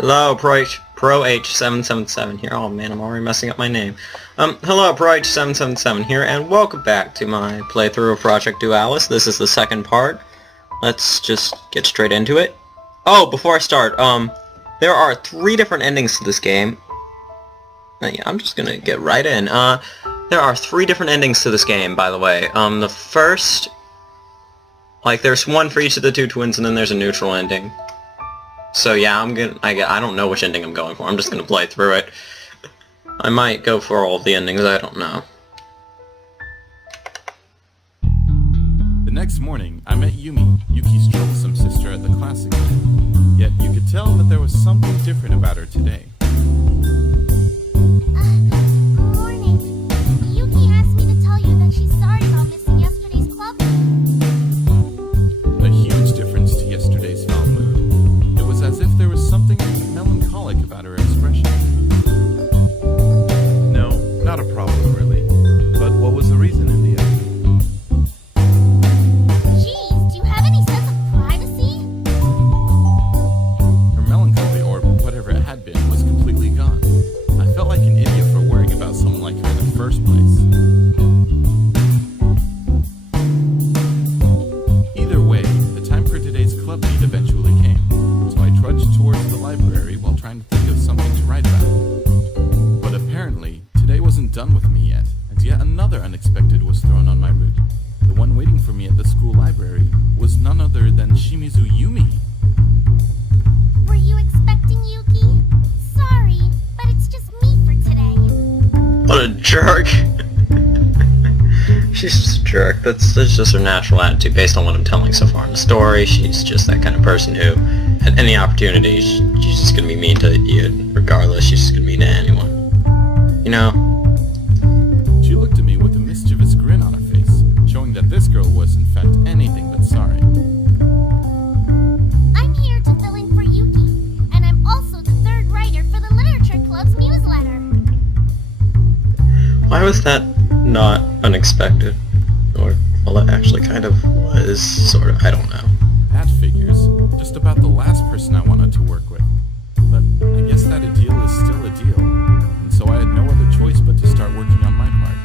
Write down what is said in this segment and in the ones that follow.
Hello, Pro H777 here. Oh man, I'm already messing up my name. Hello, Pro H777 here, and welcome back to my playthrough of Project Dualis. This is the second part. Let's just get straight into it. Oh, before I start, there are 3 different endings to this game. Yeah, I'm just gonna get right in. There are 3 different endings to this game, by the way. The first, there's one for each of the 2 twins, and then there's a neutral ending. So yeah, I don't know which ending I'm going for. I'm just gonna play through it. I might go for all of the endings, I don't know. The next morning, I met Yumi, Yuki's troublesome sister, at the class again. Yet you could tell that there was something different about her today. Morning. Yuki asked me to tell you that she's sorry about missing yesterday's club. A huge difference to yesterday's foul mood. It was as if there was something melancholic about her expression. No, not a problem really. But what was the reason in the end? Jeez, do you have any sense of privacy? Her melancholy, or whatever it had been, was completely gone. I felt like an idiot for worrying about someone like her in the first place. Either way, the time for today's club meet eventually came, so I trudged towards the library while trying to think of something to write about. But apparently, today wasn't done with me yet, and yet another unexpected was thrown on my route. The one waiting for me at the school library was none other than Shimizu Yumi. Were you expecting Yuki? Sorry, but it's just me for today. What a jerk! She's just a jerk. That's just her natural attitude based on what I'm telling so far in the story. She's just that kind of person who, at any opportunity, she's just gonna be mean to you regardless. She's just gonna be mean to anyone. You know? She looked at me with a mischievous grin on her face, showing that this girl was in fact anything but sorry. I'm here to fill in for Yuki, and I'm also the 3rd writer for the Literature Club's newsletter. Why was that not unexpected? Or, well, it actually kind of was, sort of. I don't know. That figures. Just about the last person I wanted to work with. But I guess that a deal is still a deal, and so I had no other choice but to start working on my part.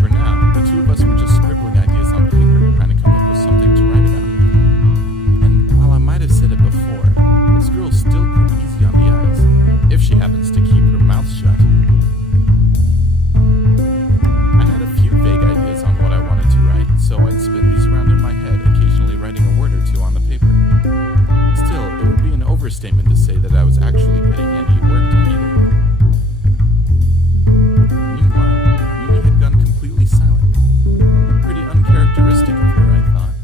For now, the 2 of us were just scribbling ideas on paper, trying to come up with something to write about. And while I might have said it before, this girl's still pretty easy on the eyes, if she happens to keep her mouth shut. I had a few vague ideas on what I wanted to write, so I'd spin these around in my head, occasionally writing a word or 2 on the paper. Still, it would be an overstatement to say that I was actually getting any work done either. Meanwhile, Yumi had gone completely silent. Pretty uncharacteristic of her, I thought.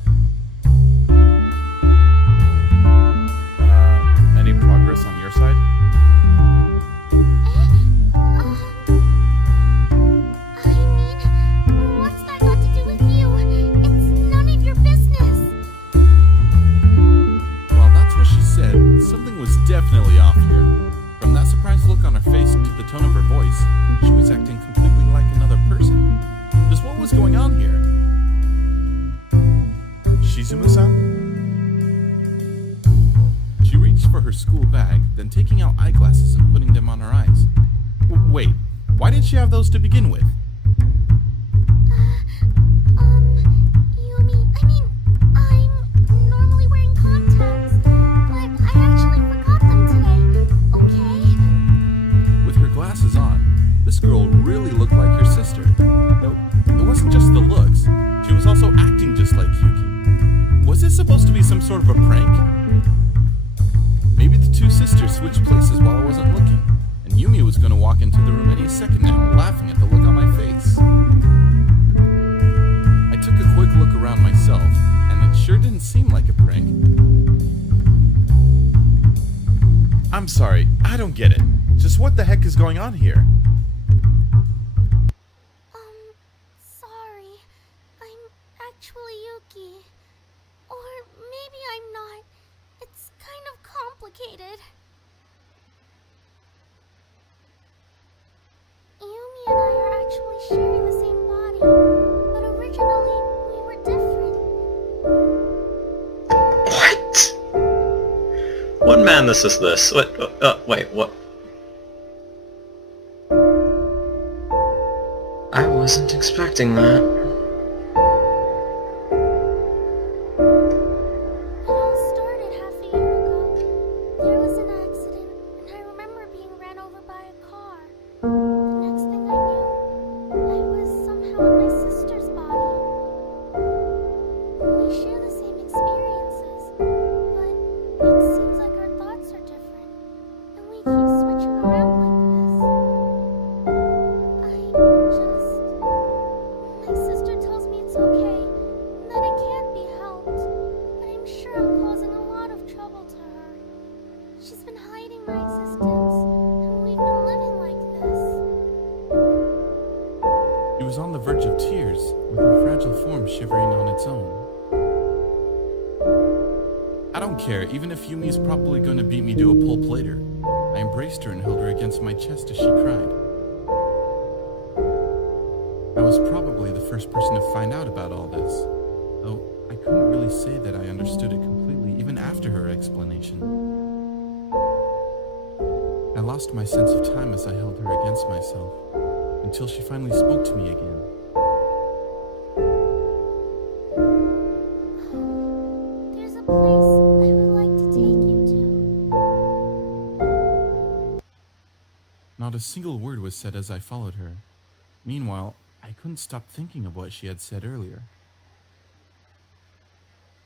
Any progress on your side? What's that got to do with you? It's none of your business. Well, that's what she said. Something was definitely off here. From that surprised look on her face to the tone of her voice, she was acting completely like another person. Just what was going on here? Shizumu-san? She reached for her school bag, then taking out eyeglasses and putting them on her eyes. Wait, why did she have those to begin with? Yumi, I'm normally wearing contacts, but I actually forgot them today, okay? With her glasses on, this girl really looked like her sister. Though it wasn't just the looks, she was also acting just like Yuki. Was this supposed to be some sort of a prank? Maybe the 2 sisters switched places while I wasn't looking, and Yumi was going to walk into the room any second now, laughing at the look on my face. I took a quick look around myself, and it sure didn't seem like a prank. I'm sorry, I don't get it. Just what the heck is going on here? Sorry. I'm actually Yuki. Or maybe I'm not. It's kind of complicated. Yumi and I are actually sharing the same body, but originally we were different. What? What madness is this? Wait, what? I wasn't expecting that. It all started half a year ago. There was an accident, and I remember being ran over by a car. The next thing I knew, I was somehow in my sister's body. We share the same experiences, but it seems like our thoughts are different, and we keep switching around like this. My sister tells me it's okay, and that it can't be helped, but I'm sure I'm causing a lot of trouble to her. She's been hiding my existence, and we've been living like this. She was on the verge of tears, with her fragile form shivering on its own. I don't care, even if Yumi's probably going to beat me to a pulp later. I embraced her and held her against my chest as she cried. I was probably the first person to find out about all this, though I couldn't really say that I understood it completely even after her explanation. I lost my sense of time as I held her against myself, until she finally spoke to me again. There's a place I would like to take you to. Not a single word was said as I followed her. Meanwhile, I couldn't stop thinking of what she had said earlier.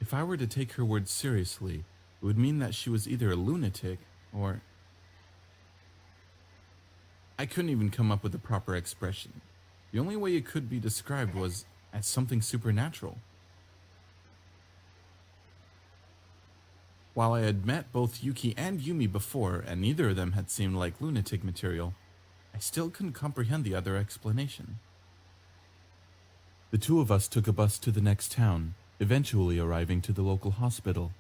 If I were to take her words seriously, it would mean that she was either a lunatic or... I couldn't even come up with a proper expression. The only way it could be described was as something supernatural. While I had met both Yuki and Yumi before, and neither of them had seemed like lunatic material, I still couldn't comprehend the other explanation. The two of us took a bus to the next town, eventually arriving to the local hospital.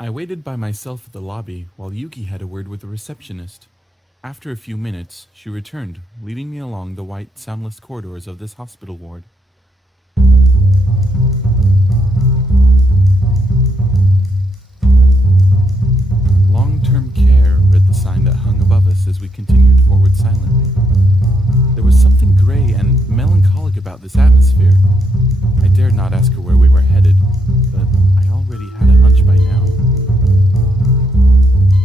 I waited by myself at the lobby while Yuki had a word with the receptionist. After a few minutes, she returned, leading me along the white, soundless corridors of this hospital ward. Long-term care read the sign that hung above us as we continued forward silently. There was something gray and melancholic about this atmosphere. I dared not ask her where we were headed, but I already had a hunch by now.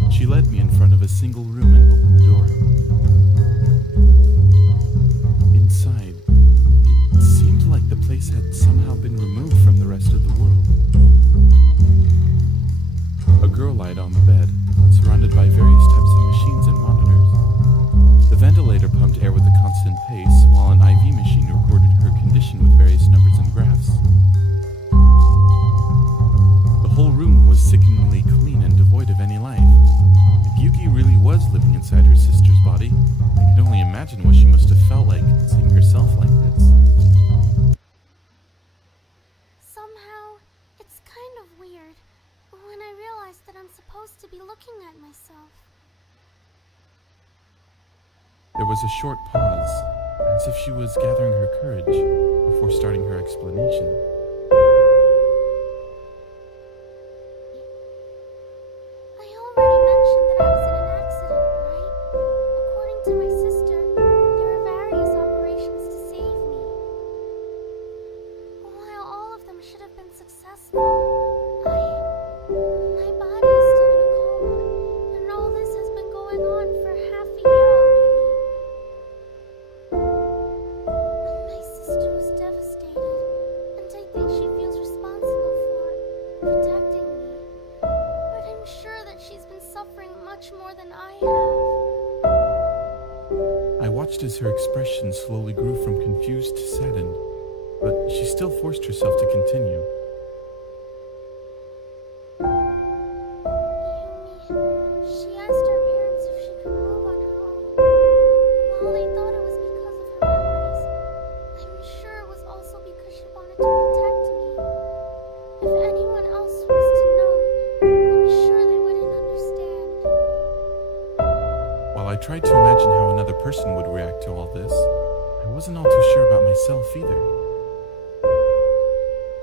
She led me in front of a single room and opened the door. Inside, it seemed like the place had somehow been removed from the rest of the world. A girl lied on the bed, surrounded by various types of machines and monitors. The ventilator pumped air with a constant pace, while an IV machine recorded her condition with various numbers and graphs. The whole room was sickeningly clean and devoid of any life. If Yuki really was living inside her sister's body, I could only imagine what she must have felt like seeing herself like this. Somehow, it's kind of weird when I realize that I'm supposed to be looking at myself. There was a short pause, as if she was gathering her courage before starting her explanation. I already mentioned that I was in an accident, right? According to my sister, there were various operations to save me. While all of them should have been successful, my body is still in a coma, and all this has been going on for half a year already. My sister was devastated, and I think she feels responsible for protecting me. But I'm sure that she's been suffering much more than I have. I watched as her expression slowly grew from confused to saddened, but she still forced herself to continue. She asked her parents if she could move on her own. While they thought it was because of her memories, I'm sure it was also because she wanted to protect me. If anyone else was to know, I'm sure they wouldn't understand. While I tried to imagine how another person would react to all this, I wasn't all too sure about myself either.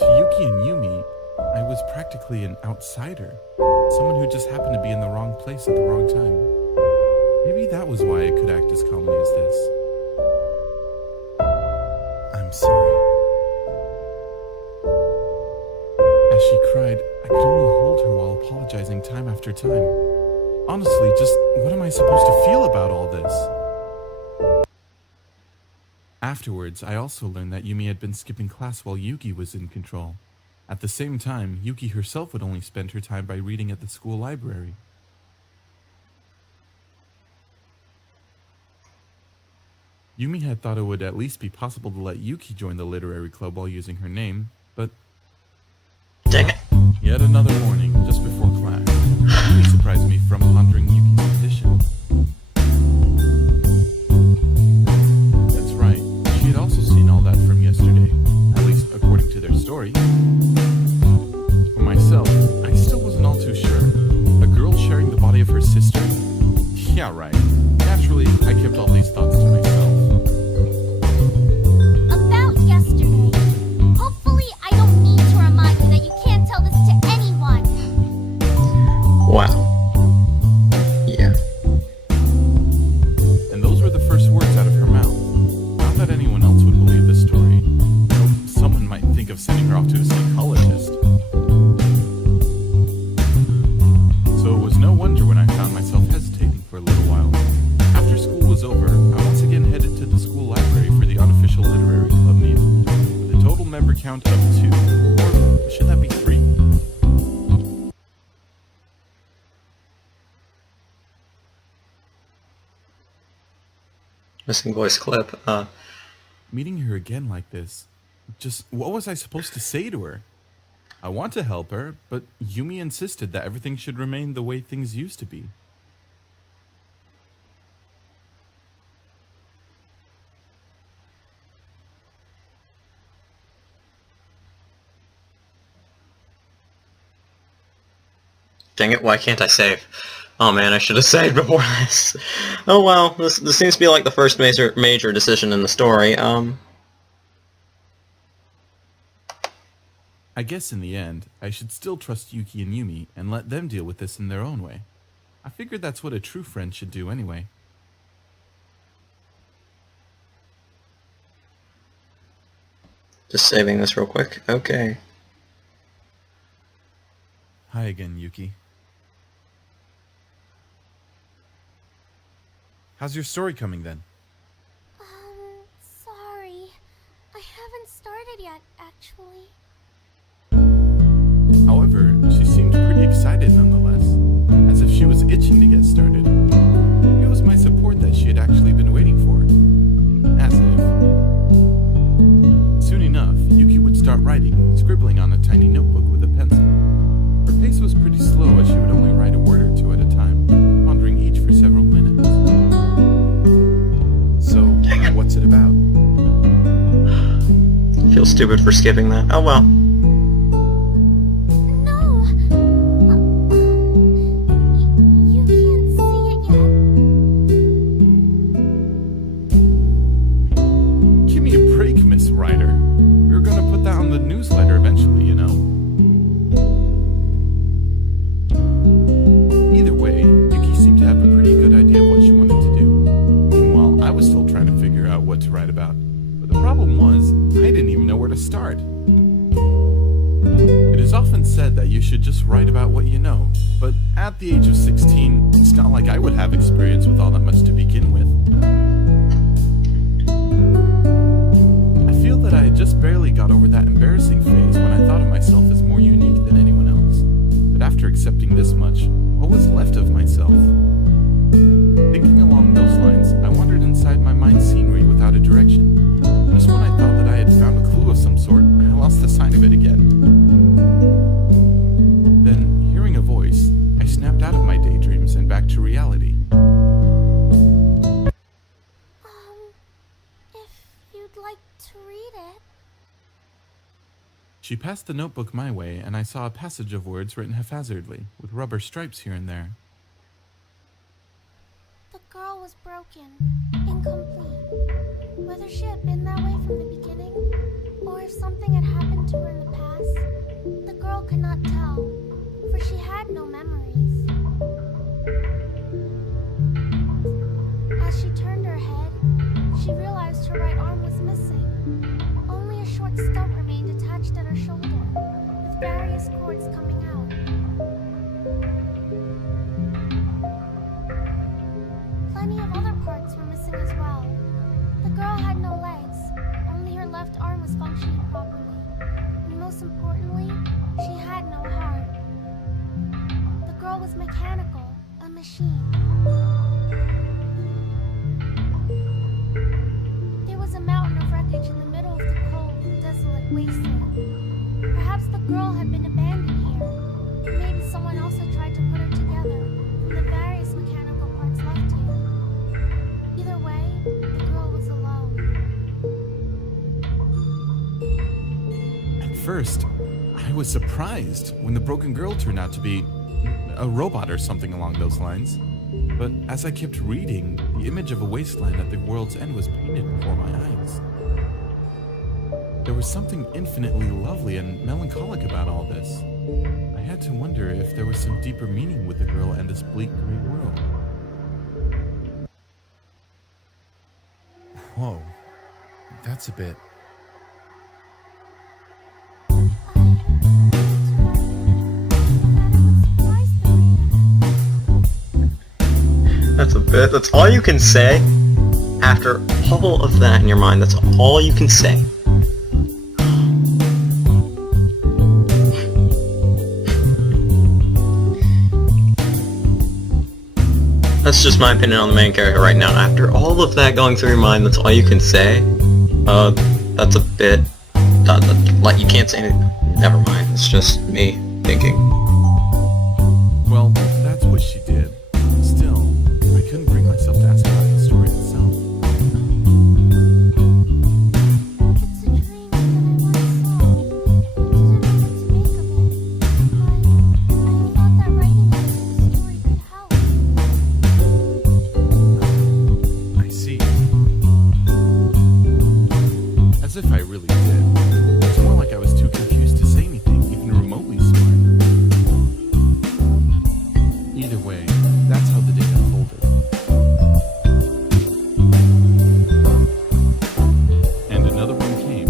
To Yuki and Yumi, I was practically an outsider. Someone who just happened to be in the wrong place at the wrong time. Maybe that was why I could act as calmly as this. I'm sorry. As she cried, I could only hold her while apologizing time after time. Honestly, just what am I supposed to feel about all this? Afterwards, I also learned that Yumi had been skipping class while Yuki was in control. At the same time, Yuki herself would only spend her time by reading at the school library. Yumi had thought it would at least be possible to let Yuki join the literary club while using her name, but... Dang it. Yet another morning, just before class, Yumi surprised me from pondering Yuki's condition. That's right, she had also seen all that from yesterday, at least according to their story. For myself, I still wasn't all too sure. A girl sharing the body of her sister? Yeah, right. Naturally, I kept all these thoughts to myself. About yesterday. Hopefully I don't need to remind you that you can't tell this to anyone. Wow. Yeah. And those were the first words out of her mouth. Not that anyone else would believe this story. Someone might think of sending her off to a psychologist. So it was no wonder when I found myself hesitating for a little while. After school was over, I once again headed to the school library for the unofficial literary club meeting, with a total member count of 2. Or should that be 3? Missing voice clip. Meeting her again like this, just what was I supposed to say to her? I want to help her, but Yumi insisted that everything should remain the way things used to be. Dang it, why can't I save? Oh man, I should have saved before this. Oh well, this seems to be like the first major decision in the story. I guess in the end, I should still trust Yuki and Yumi and let them deal with this in their own way. I figured that's what a true friend should do anyway. Just saving this real quick. Okay. Hi again, Yuki. How's your story coming then? Sorry. I haven't started yet, actually. However, she seemed pretty excited nonetheless, as if she was itching to get started. Maybe it was my support that she had actually been waiting for. As if. Soon enough, Yuki would start writing, scribbling on a tiny notebook with a pencil. Her pace was pretty slow as she would only write a word or two at a time, pondering each for several minutes. So, what's it about? Feel stupid for skipping that. Oh well. No! You can't see it yet. Give me a break, Miss Ryder. We were gonna put that on the newsletter eventually, you know. Either way, Yuki seemed to have a pretty good idea of what she wanted to do. Meanwhile, I was still trying to figure out what to write about. But the problem was, I didn't even know where to start. It is often said that you should just write about what you know, but at the age of 16, it's not like I would have experience with all that much to begin with. I feel that I had just barely got over that embarrassing phase when I thought of myself as more unique than anyone else. But after accepting this much, what was left of myself? Thinking along those lines, I wandered inside my mind's scenery without a direction. Just when I thought that I had found a clue of some sort, I lost the sign of it again. Then, hearing a voice, I snapped out of my daydreams and back to reality. If you'd like to read it. She passed the notebook my way, and I saw a passage of words written haphazardly, with rubber stripes here and there. The girl was broken, incomplete. Whether she had been that way from the beginning, or if something had happened to her in the past, the girl could not tell, for she had no memories. As she turned her head, she realized her right arm was missing. Only a short stump remained attached at her shoulder, with various cords coming out. Plenty of other parts were missing as well. The girl had no legs, only her left arm was functioning properly. And most importantly, she had no heart. The girl was mechanical, a machine. There was a mountain of wreckage in the middle of the cold, desolate wasteland. Perhaps the girl had been abandoned here. Maybe someone else had tried to put her together from the various mechanical parts left here. Either way, the girl was alone. At first, I was surprised when the broken girl turned out to be a robot or something along those lines. But as I kept reading, the image of a wasteland at the world's end was painted before my eyes. There was something infinitely lovely and melancholic about all this. I had to wonder if there was some deeper meaning with the girl and this bleak gray world. Whoa, that's a bit... That's all you can say? After all of that in your mind, that's all you can say. That's just my opinion on the main character right now. After all of that going through your mind, that's all you can say? That's a bit... like, you can't say anything. Never mind, it's just me thinking. Well, that's what she did. Still, I couldn't bring myself to ask about the story itself. It's a dream that I once saw. I didn't know what to make of it. I thought that writing it into the story could help. I see. As if I really did. It's more like I was too confused to say anything, even remotely smart. Either way, that's how the day unfolded. And another one came.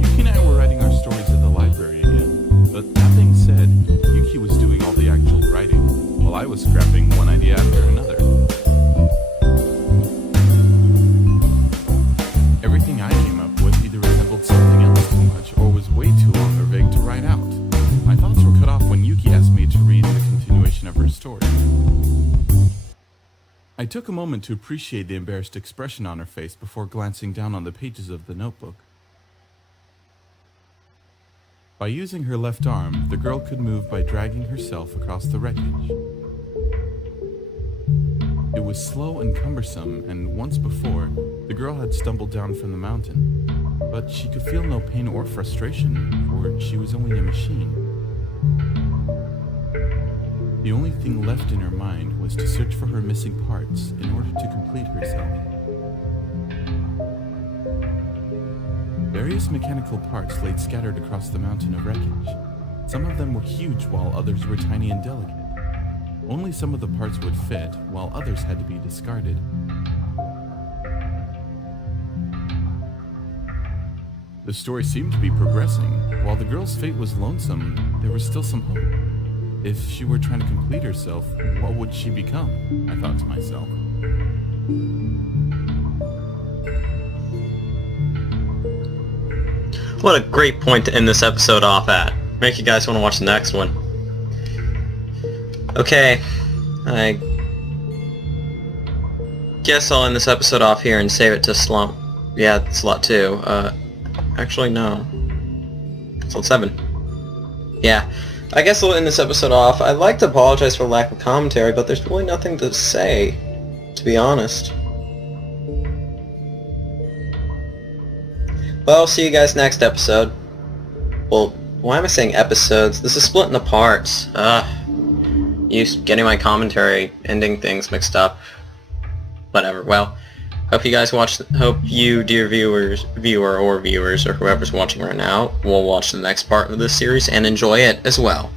Yuki and I were writing our stories at the library again, but that being said, Yuki was doing all the actual writing, while I was scrapping one idea after another. Everything I came up with either resembled something else too much or was way too long or vague to write out. My thoughts were cut off when Yuki asked me to read the continuation of her story. I took a moment to appreciate the embarrassed expression on her face before glancing down on the pages of the notebook. By using her left arm, the girl could move by dragging herself across the wreckage. It was slow and cumbersome, and once before, the girl had stumbled down from the mountain. But she could feel no pain or frustration, for she was only a machine. The only thing left in her mind was to search for her missing parts in order to complete herself. Various mechanical parts laid scattered across the mountain of wreckage. Some of them were huge, while others were tiny and delicate. Only some of the parts would fit, while others had to be discarded. The story seemed to be progressing. While the girl's fate was lonesome, there was still some hope. If she were trying to complete herself, what would she become? I thought to myself. What a great point to end this episode off at. Make you guys want to watch the next one. Okay, I guess I'll end this episode off here and save it to Slump. Yeah, Slot 2. Actually, no. Slot 7. Yeah, I guess I'll end this episode off. I'd like to apologize for lack of commentary, but there's really nothing to say, to be honest. Well, see you guys next episode. Well, why am I saying episodes? This is split into parts. You getting my commentary, ending things mixed up. Whatever. Well, Hope you guys hope you, dear viewer or viewers, or whoever's watching right now, will watch the next part of this series and enjoy it as well.